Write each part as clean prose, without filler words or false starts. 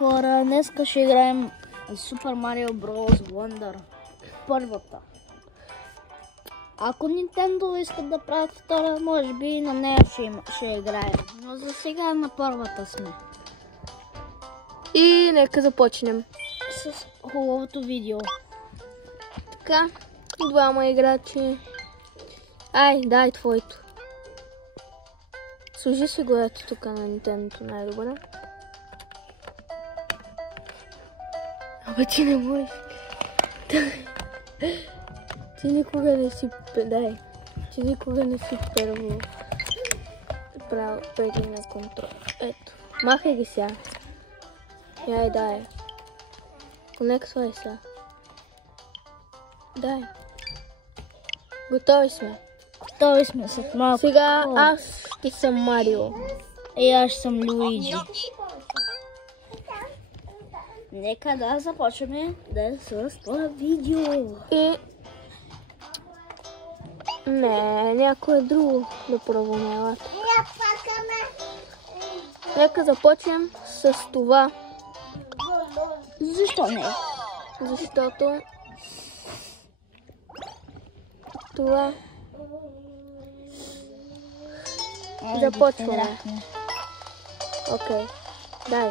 хора, днеска ще играем Super Mario Bros. Wonder. Първата. Ако Nintendo искат да правят втора, може би на нея ще играем. Но за сега на първата сме. И нека започнем С хубавото видео. Така, двама играчи. Ай, дай твоето. Служи си го ето тук на Nintendo най-добре. Абе ти не можеш. Ти никога не си... Дай. Ти никога не си първо правил преди на контрол. Ето. Махай ги сега. Яй, дай. Конектвай сега. Дай. Готови сме. Готови сме след малко. Сега аз ще съм Марио. И аз съм Луиджи. Нека да започваме с това видео. И... Не, някое друго да пробваме. Нека започнем с това. Защо не? Защото това започваме. Окей, дай.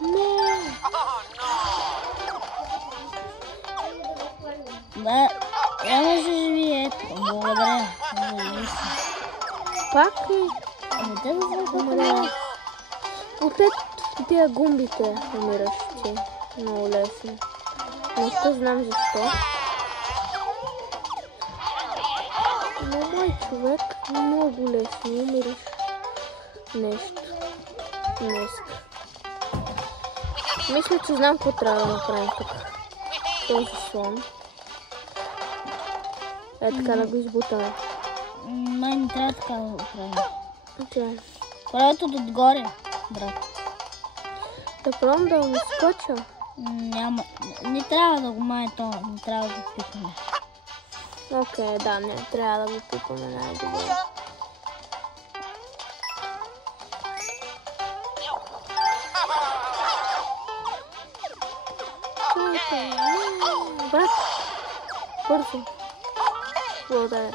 Не. Да, я може живи, ето. Благодаря. Пак ли? Те да се От тия гумбите умиращи. Много лесно. Не ще знам защо. Но мой човек много лесно умираш нещо. Днес. Мисля, че знам какво трябва да направим тук. Този слон. Е така да го избутаме. Май не трябва така да го правим. Okay. Правят отгоре, брат. Да пробвам да го скоча. Няма. Не трябва да го май то, не трябва да го пипаме. Окей, да, не трябва да го пипаме най-добре. Брат, бързо. Благодаря.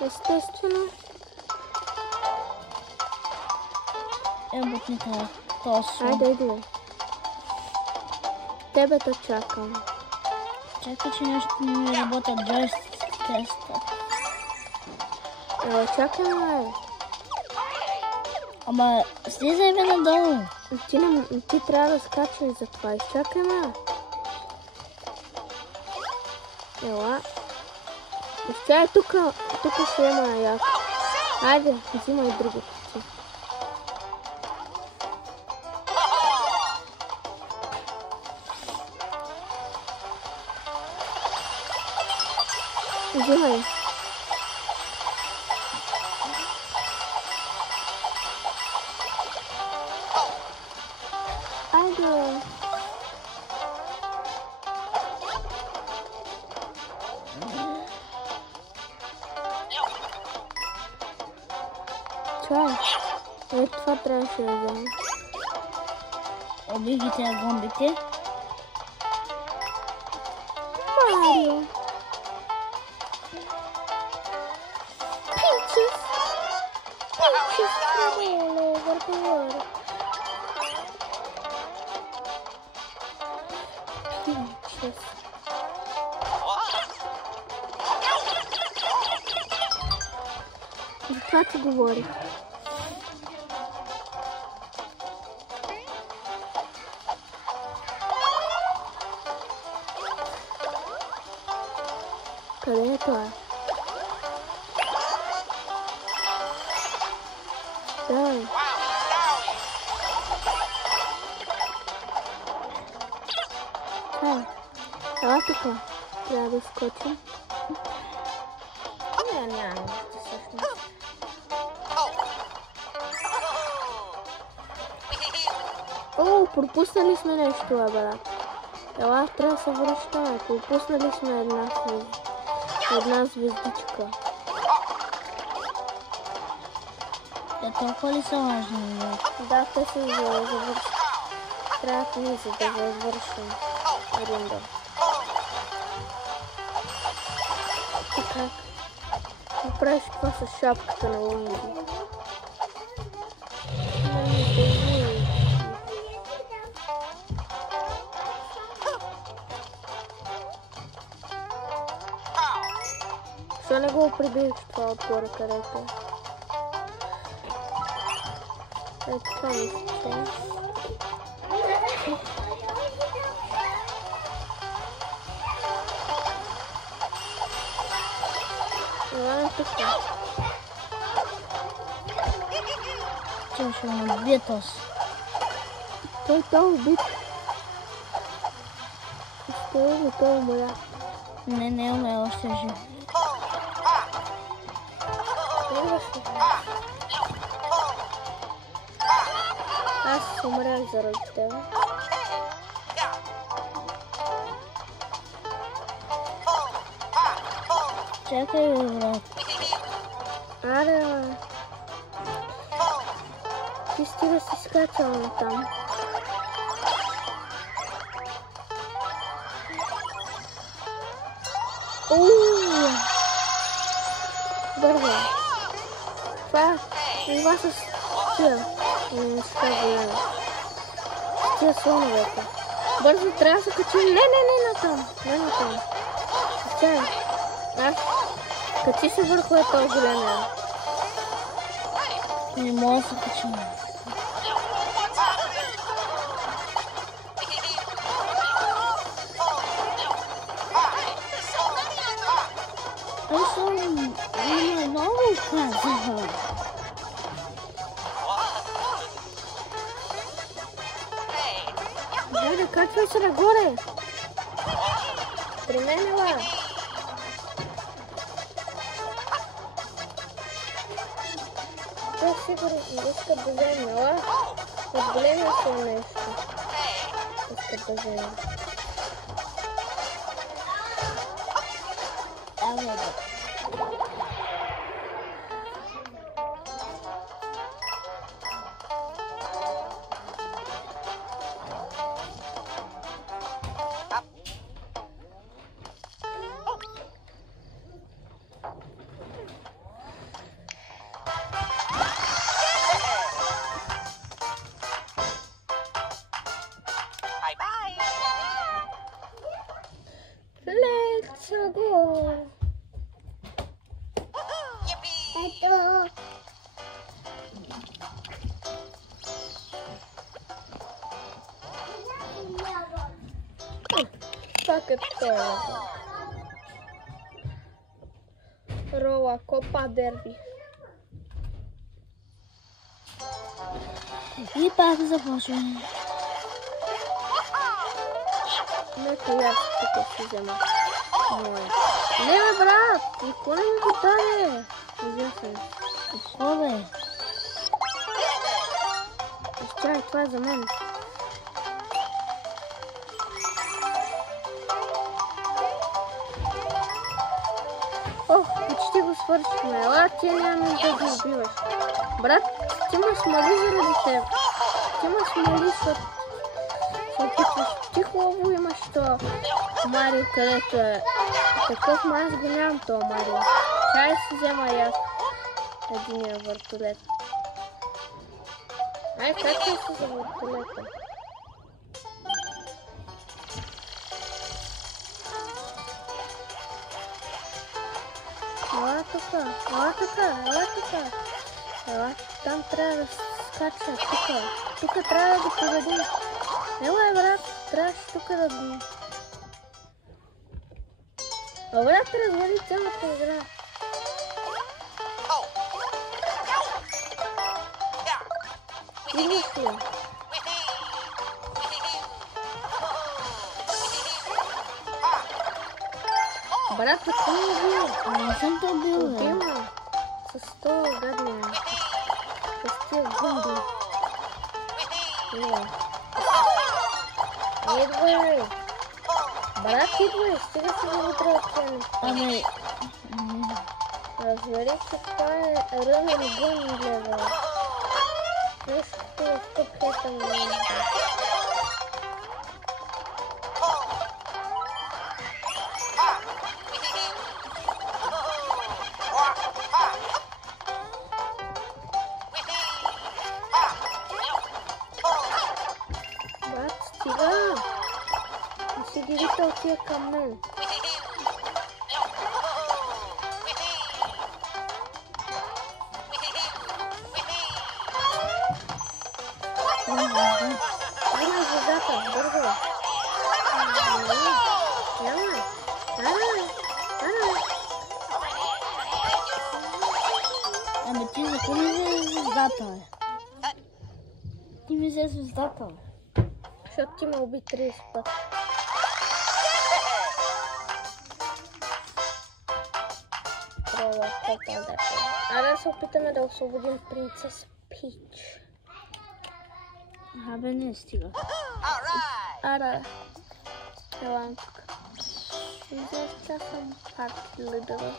Естествено. Бутника, точно. Айде, иди. Тебе те чакам. Чакай, че нещо не ми работят джойстика. Чакай, ме. Ама слизай ме надолу. Ти трябва да скачаш за това. Изчакай, ме. Ела. Изчай, тук ще има яко. Айде, взимай другото си. Взимай. Айде. Чай. Ето това трябваше да вземем. Убих ги тя гомбите. Марио. Пинчес. Пинчес. Върховър. Пинчес. За това ти говорих. Къде е това? Дай. Ела тук. Трябва да скочим. Няма нищо всъщност. О, пропуснали сме нещо, брат. Ела, трябва да се връщаме. Пропуснали сме една служба. Една звездичка. Толкова ли са важни? Да, те са за завършим. Трябват ни за да завършим рунда. Ти как? Направиш това с шапката на Луиджи. Защо не го прибираш това отгоре, където е? Ето това мисля. Това е тук. Че ще ме убие този. Той е убит. Той умря. Не умря, още е жив. Аз умрях заради тебе. Чакай, брат. Аре, бе. Ти стига си скачал на там. Бързо. Това с тия. Не с това голема. С тия слоновете. Бързо трябва да се качи. Не натам. Не натам. Чай. Качи се върху е този големия. Не мога да се качим. Има много казва. Хайде, качвай се нагоре. При мен ела. Той сигурно иска да вземе, ела. От големия си нещо. Иска да вземе. Let's go! Ето! Пак е това. Рола Копа Дерби. И пак започваме. Нека аз тук си взема. Не бе, брат! И коне ми го даде? Изясен. Какво бе? Изчай, това е за мен. Ох, почти го свършихме. Ела, ти няма да ги убиваш. Брат, ти ме смали заради теб. Ти ме смали, защото се опитваш. Ти хубаво имаш това Марио, където е такъв, но аз го нямам това Марио. Чай си взема и аз единия въртолет. Ай, как се за въртолета? Ела тука, ела тука, ела тука. Ела, там трябва да скача, тука. Тука трябва да го победим. Ела, брат, трябваше тука да го... Брат, развали цялата игра. Видиш ли? Брат, какво ми убил? Не съм те убил, бе. Убима. С това гадния. С тия гумби. Не. Идвай. Брат, идвай. Стига си да вътре от тя неща. Ами, Разбери, че това е рън или гън левел. Нещо в къпхета ми не е. Брат, стига! Не си ги витал тия към мен. Вина водата, бързо! Няма! Ами ти за какво ми взе звездата, бе? Ти ми взе звездата, бе. Защото ти ме уби 30 пъти. Айде да се опитаме да освободим принцес Пич. Абе, не стига. Айде. Елам тук. Сега съм парти лидера.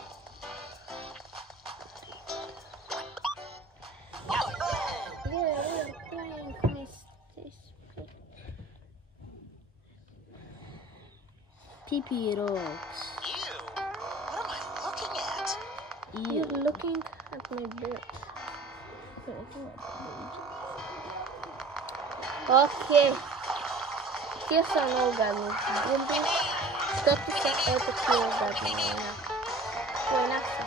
Pee-pee rocks. You're looking at my butt. Окей. Тия са много гадни. Гумби, защото са такива гадни. Война са.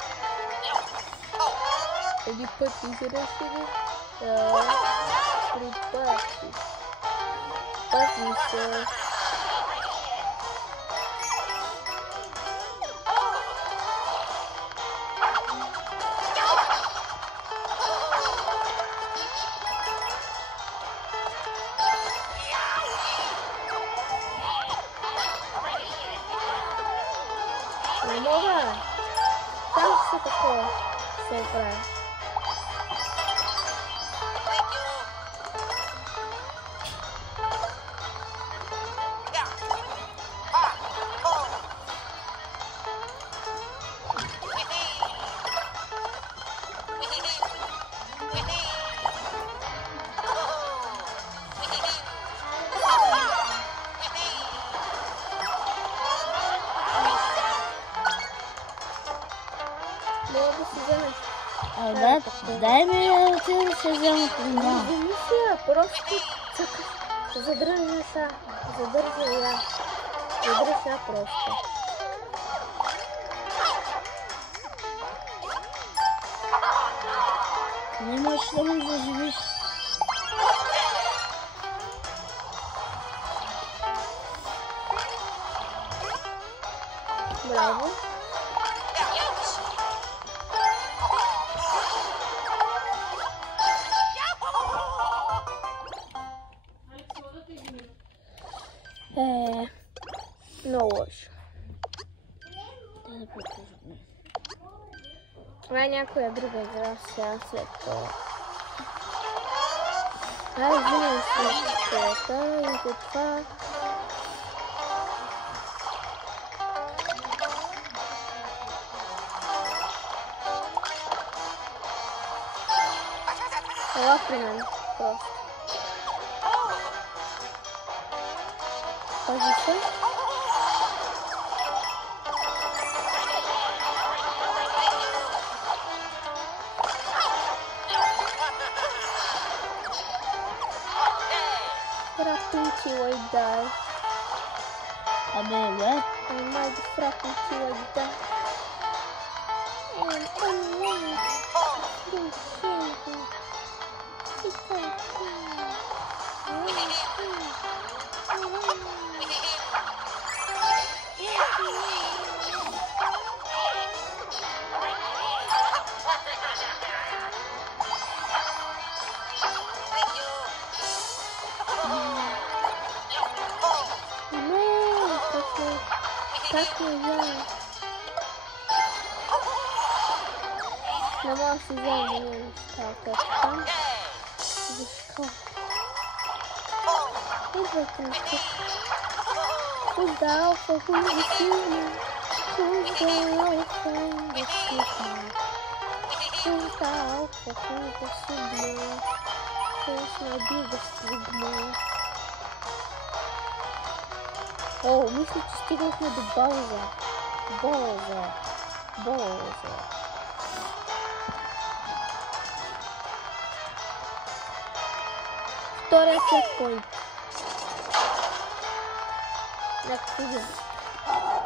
Един път изръщи ги. Три пъти. Пъти се. Не мога. Там се такова се прави. Мога да си вземеш. Дай ми да се взема по това. Не си я, просто цъкаш. Задържи са. Задържи я. Задържи я просто. Не можеш да ме заживиш. Браво. Много лошо. Това е някоя друга игра сега след това. Ай, взимам след това и за това. Ела при мен, просто. Пази се. Фрапинчи лайдай. Абе, бе. Май да фрапинчи лайдай. Как не знаю. Не мога да си взема сталка там. Защо? Идвайте ми тук. Who's the alpha? Who's the senior? Who's the alpha? Създал какую-то судьбу, точно обида стигма. О, мисля, че стигнахме до Бауза. Бауза. Втория чекпоинт. Някакво видео.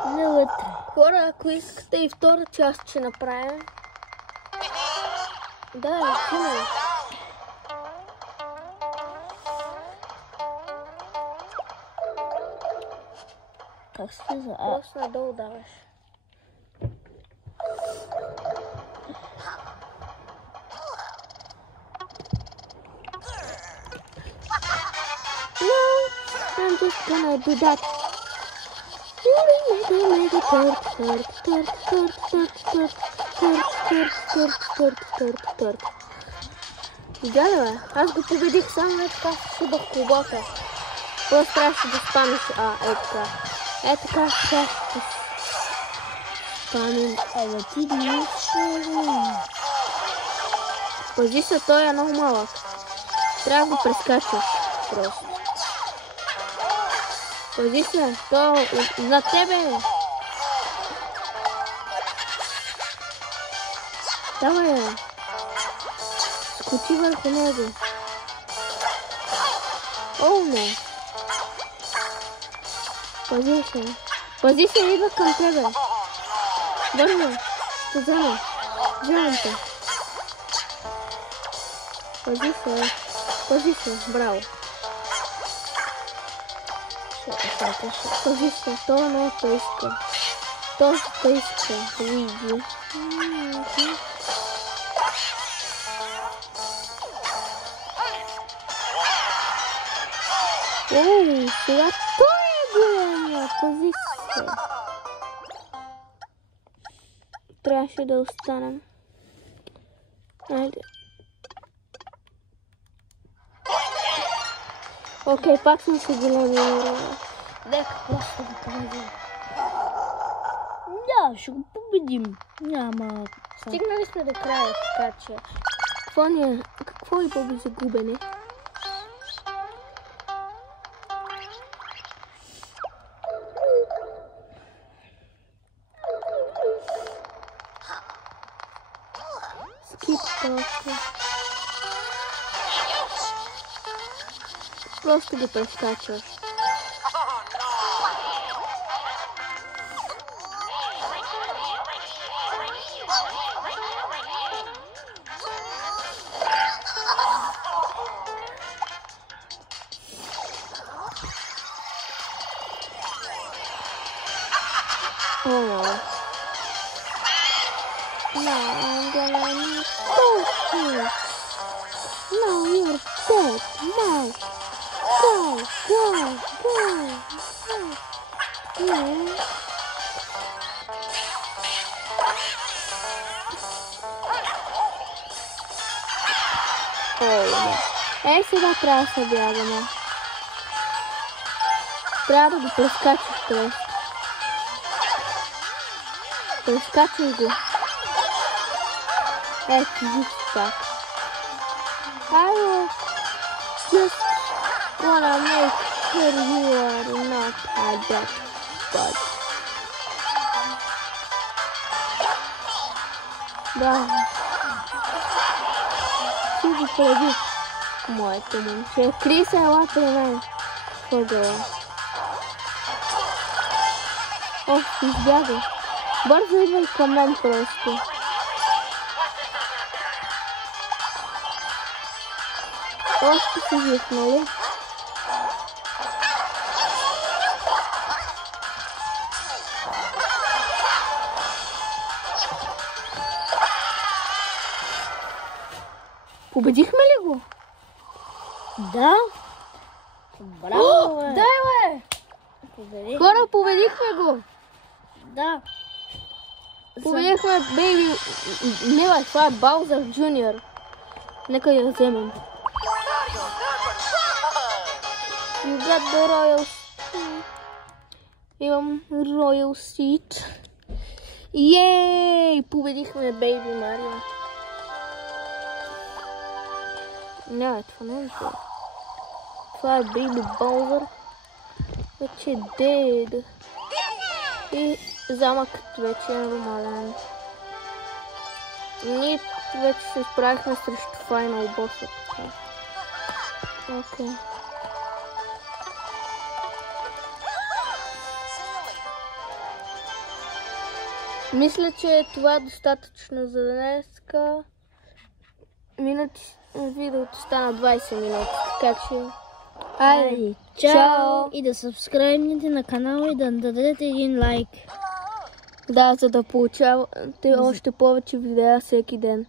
Не вътре. Хора, ако искате и втора част ще направим. Да, снимай. Как се за... Просто надолу даваш. No, I'm just gonna do that. Видя ли, бе? Аз го победих само така шибах колбата. Просто трябваше да спамиш така. Така ще спамим. Ти нищо. Пази се, той е много малък. Трябва да го прескачаш просто. Пази се, той за тебе. Давай, бе. Скочи върху него. О, не. Пази се, идва към тебе. Бързо, ще взема. Вземам те. Пази се, браво. Пази се, това много тъйска. Луиджи. Оу, сега той е големия, пази се. Трябваше да останем. Айде. Окей, пак съм се големия. Нека просто го победим. Да, ще го победим. Няма... Стигнали сме до края, така че... Какво е по за губене? Скип толкова. Просто ги прескачаш. Oh no. No, I'm gonna need focus. No, you're dead. No. Go. Ей, сега трябва да се бягаме. Трябва да го прескачаш просто. Прескачай го. Ето, виж так. I just wanna make sure you are not a dead body. Браво. Ти го преди моето момче. Крис, ела при мен. Хогъл. О, избягай. Бързо идвай към мен просто. Още си жив, нали? Победихме ли го? Да. Браво, бе. Дай, бе! Победихме. Хора, победихме го! Да. Победихме Бейби... Не, бе, това е Баузър Джуниор. Нека я вземем. You got the royal seat. Имам royal seat. Ей! Победихме Бейби Марио. Не, това не е това. Това е Baby Bowser. Вече е dead. И замъкът вече е нормален. Ние вече се справихме срещу Final Boss. Окей. Мисля, че това е достатъчно за днеска. Видеото стана 20 минути, така че... Айде, чао! И да сабскрайбнете на канала и да дадете един лайк. Да, за да получавате още повече видеа всеки ден.